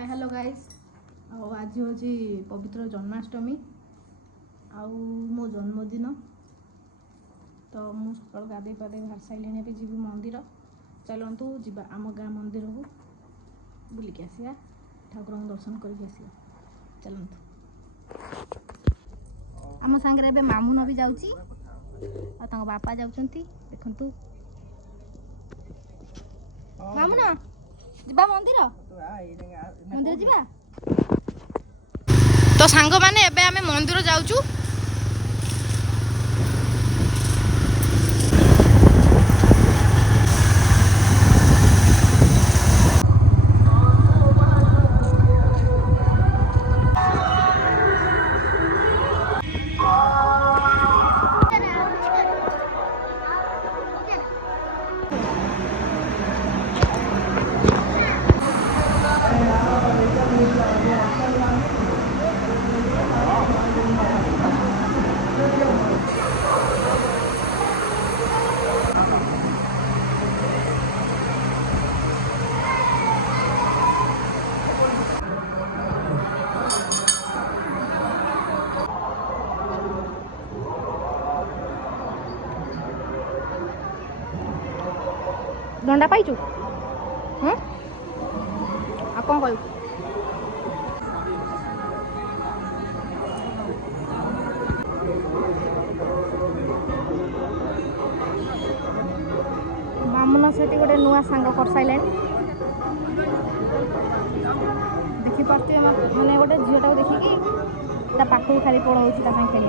hi hello guys आज हूँ पवित्र जन्माष्टमी आउ मो जन्मदिन तो मु सकाल गाधे पाधे बाहर सारे भी जी मंदिर चलतु जा आम गाँ मंदिर को बुलिक आसिया ठाकुर दर्शन करके आसिया चलतु आम सांगे मामुन भी जाऊँगी आ बापा जाऊँगी देखु मामुन जीवा मंदिर मंदिर जीवा तो सांग माने एबे आमे मंदिर जाऊचु दंडा पाइचु आ कौन कहू मामुन से गोटे नुआ सांग कर सारे देखिपे मैंने गोटे झीटा देखिकी पाखु खाली पढ़ाऊँ खेल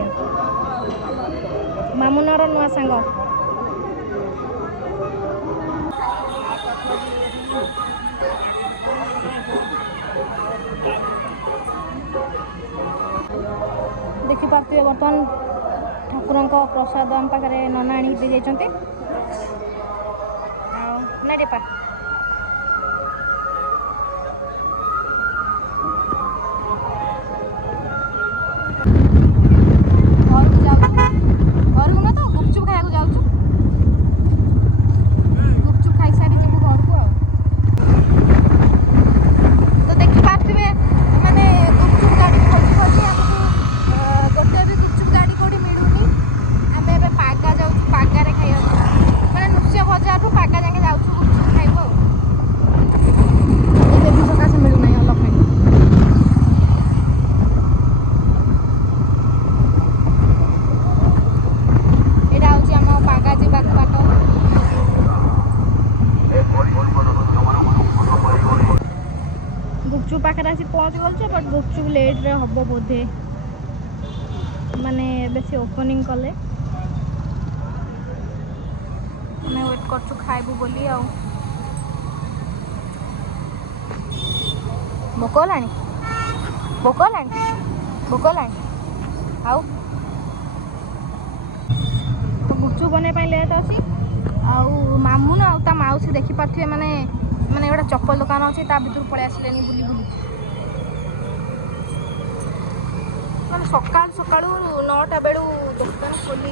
मामुनर नुआ सांग देखिपे बर्तमान ठाकुर प्रसाद आम पाखे नना आनी दे जाइए ना डेपा घर को ना तो गुपचुप खाया जाऊँ गुपचुप खाई सारी जीव घर को तो देखिपे मैंने गुपचुप गाड़ी खोजी खोजी आमको गोटे भी गुपचुप गाड़ी कौटी मिलूनी आम ए पागा जाऊँ पागारे खाइबा मैंने नृश्य बजार पागा जाके जाऊँ गुपचुप खाइब भी सकाशे मिलूना अलग खाई गुपचुप पाखे आसी पहुँच गलु बट गुपचुप लेट रे हम बोधे माने बेसी ओपनिंग कले मैं वेट करछु खाइबू बोली आ भोक लानी आउ तो गुपचुप बने लेट अच्छी आउ मामुन आ मौसी देखिपे माने माने गोटे चप्पल दुकान अच्छी भर पलि आसिले बुली बुली मैंने सकाल सकाल 9टा बेलू दुकान खोलनी